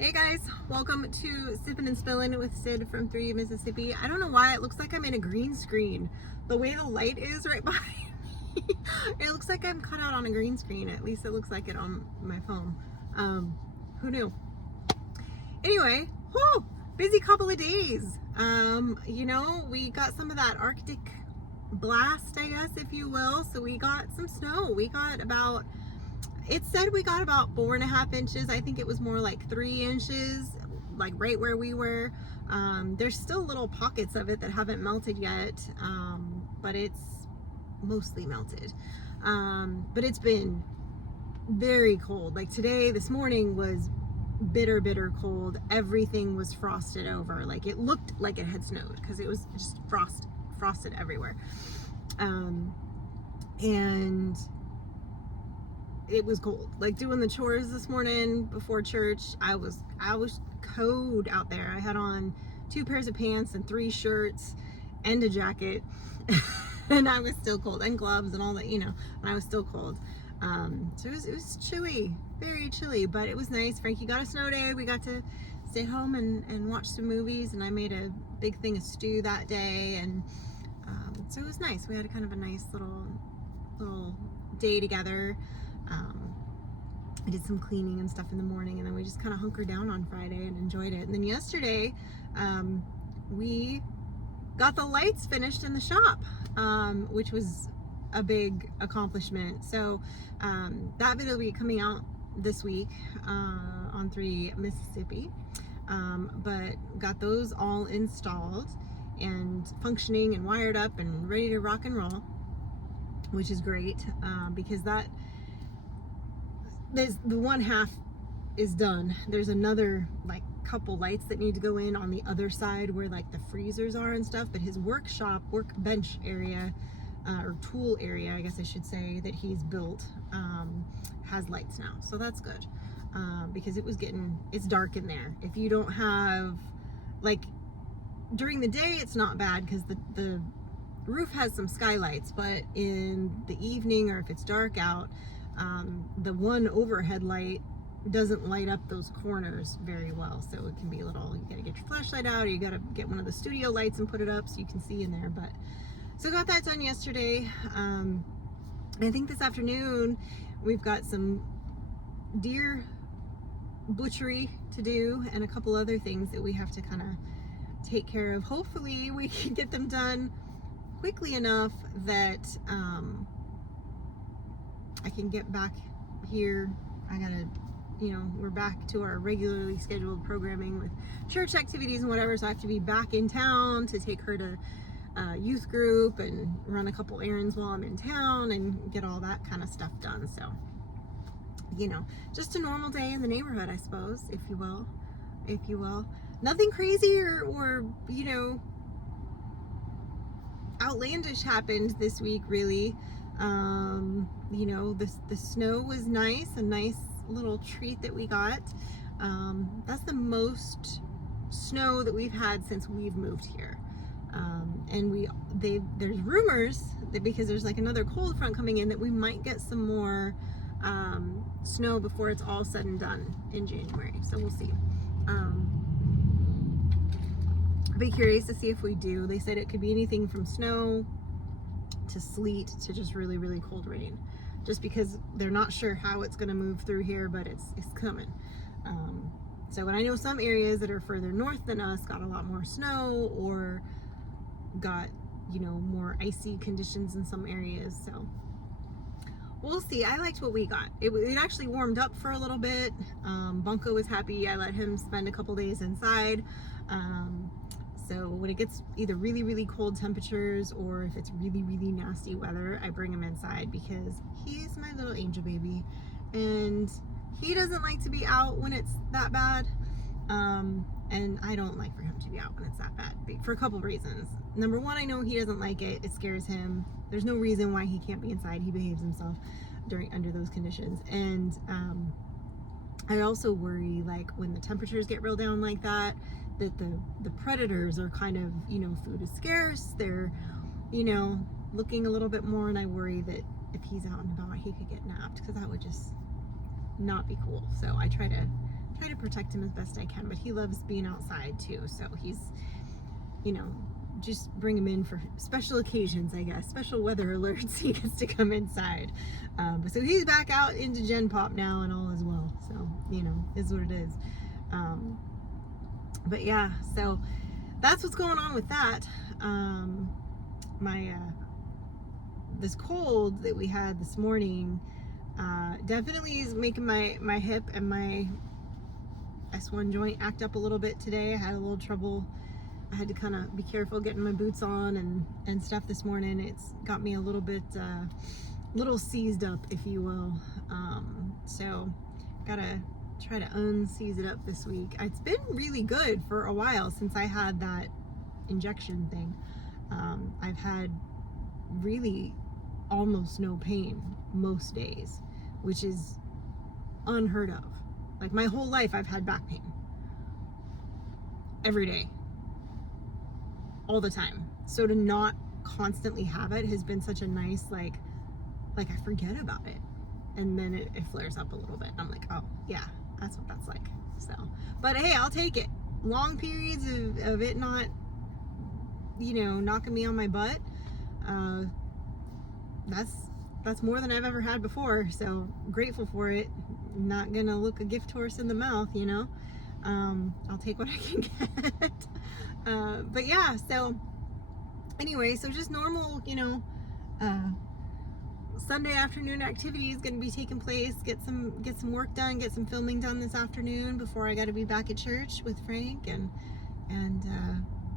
Hey guys, welcome to Sippin' and Spillin' with Sid from 3 Mississippi. I don't know why it looks like I'm in a green screen. The way the light is right behind me, it looks like I'm cut out on a green screen. At least it looks like it on my phone. Who knew? Anyway, whoo, busy couple of days. We got some of that Arctic blast, I guess, if you will. So we got some snow. It said we got about 4.5 inches. I think it was more like 3 inches, like right where we were. There's still little pockets of it that haven't melted yet, but it's mostly melted. But it's been very cold. Like today, this morning was bitter cold. Everything was frosted over. Like it looked like it had snowed because it was just frosted everywhere. And it was cold. Like doing the chores this morning before church, I was cold out there. I had on 2 pairs of pants and 3 shirts and a jacket and I was still cold, and gloves and all that, and I was still cold. So it was chilly, very chilly, but it was nice. Frankie got a snow day. We got to stay home and watch some movies, and I made a big thing of stew that day, and so it was nice. We had a kind of a nice little day together. I did some cleaning and stuff in the morning, and then we just kind of hunkered down on Friday and enjoyed it. And then yesterday, we got the lights finished in the shop, which was a big accomplishment. So that video will be coming out this week on 3 Mississippi. But got those all installed and functioning and wired up and ready to rock and roll, which is great, because the one half is done. There's another like couple lights that need to go in on the other side where like the freezers are and stuff, but his workbench area, or tool area, I guess I should say, that he's built has lights now, so that's good, because it's dark in there. If you don't have, like, during the day it's not bad because the roof has some skylights, but in the evening, or if it's dark out, the one overhead light doesn't light up those corners very well, so it can be you gotta get your flashlight out, or you gotta get one of the studio lights and put it up so you can see in there. But so got that done yesterday. I think this afternoon we've got some deer butchery to do and a couple other things that we have to kind of take care of. Hopefully we can get them done quickly enough that I can get back here. We're back to our regularly scheduled programming with church activities and whatever, so I have to be back in town to take her to youth group and run a couple errands while I'm in town and get all that kind of stuff done. So, just a normal day in the neighborhood, I suppose, if you will. Nothing crazy or outlandish happened this week, really. The snow was nice, a nice little treat that we got. That's the most snow that we've had since we've moved here. And there's rumors that because there's like another cold front coming in, that we might get some more snow before it's all said and done in January. So we'll see. I'll be curious to see if we do. They said it could be anything from snow to sleet to just really cold rain, just because they're not sure how it's going to move through here, but it's coming. And I know some areas that are further north than us got a lot more snow, or got more icy conditions in some areas. So we'll see. I liked what we got. It actually warmed up for a little bit. Bunko was happy. I let him spend a couple days inside. So when it gets either really cold temperatures, or if it's really nasty weather, I bring him inside because he's my little angel baby, and he doesn't like to be out when it's that bad. And I don't like for him to be out when it's that bad, for a couple reasons. Number one, I know he doesn't like it. It scares him. There's no reason why he can't be inside. He behaves himself under those conditions. And I also worry, like, when the temperatures get real down like that the predators are kind of, food is scarce. They're, looking a little bit more, and I worry that if he's out and about, he could get napped, because that would just not be cool. So I try to protect him as best I can, but he loves being outside too. So he's, you know, just bring him in for special occasions, I guess, special weather alerts. He gets to come inside. So he's back out into Gen Pop now and all as well. So, you know, is what it is. But yeah, so that's what's going on with that. This cold that we had this morning definitely is making my hip and my S1 joint act up a little bit today. I had a little trouble. I had to kind of be careful getting my boots on and stuff this morning. It's got me a little bit, little seized up, if you will. So gotta try to unseize it up this week. It's been really good for a while since I had that injection thing. I've had really almost no pain most days, which is unheard of. Like my whole life I've had back pain every day, all the time. So to not constantly have it has been such a nice, like I forget about it, and then it flares up a little bit. I'm like, oh yeah, that's what that's like. So, but hey, I'll take it. Long periods of it not, you know, knocking me on my butt, that's more than I've ever had before. So grateful for it. Not gonna look a gift horse in the mouth, you know. I'll take what I can get. But yeah, so anyway, so just normal, you know, Sunday afternoon activity is going to be taking place. Get some work done, get some filming done this afternoon before I got to be back at church with Frank, and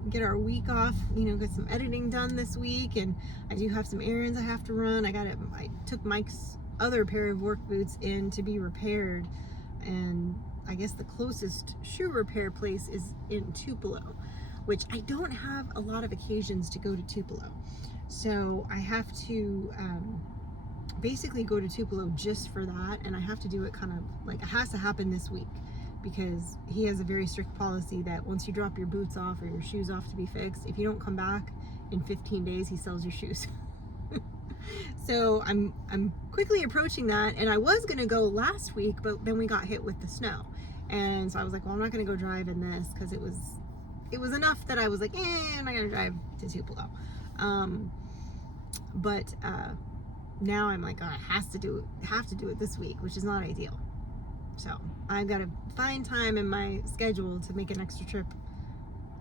get our week off, you know, get some editing done this week. And I do have some errands I have to run. I took Mike's other pair of work boots in to be repaired, and I guess the closest shoe repair place is in Tupelo, which I don't have a lot of occasions to go to Tupelo. So I have to basically go to Tupelo just for that, and I have to do it kind of like, it has to happen this week, because he has a very strict policy that once you drop your boots off or your shoes off to be fixed, if you don't come back in 15 days, he sells your shoes. So I'm quickly approaching that, and I was gonna go last week, but then we got hit with the snow, and so I was like, well, I'm not gonna go drive in this, because it was enough that I was like, I'm not gonna drive to Tupelo. But now I'm like, oh, I have to do it this week, which is not ideal. So I've got to find time in my schedule to make an extra trip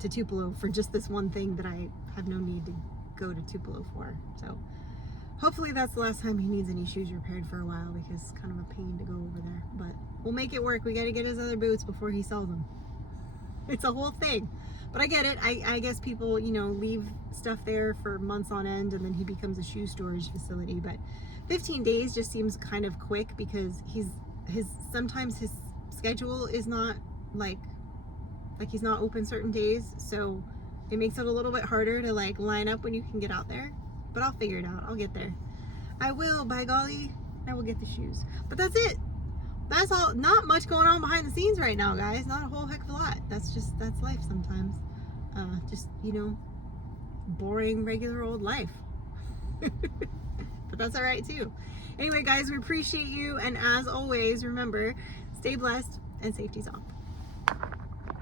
to Tupelo for just this one thing that I have no need to go to Tupelo for. So hopefully that's the last time he needs any shoes repaired for a while, because it's kind of a pain to go over there. But we'll make it work. We got to get his other boots before he sells them. It's a whole thing. But I get it. I guess people, you know, leave stuff there for months on end, and then he becomes a shoe storage facility. But 15 days just seems kind of quick, because sometimes his schedule is not like he's not open certain days, so it makes it a little bit harder to like line up when you can get out there. But I'll figure it out. I'll get there. I will, by golly, I will get the shoes. But that's it. That's all. Not much going on behind the scenes right now, guys. Not a whole heck of a lot. That's life sometimes. Just, you know, boring, regular old life. But that's all right too. Anyway, guys, we appreciate you. And as always, remember, stay blessed and safety's off.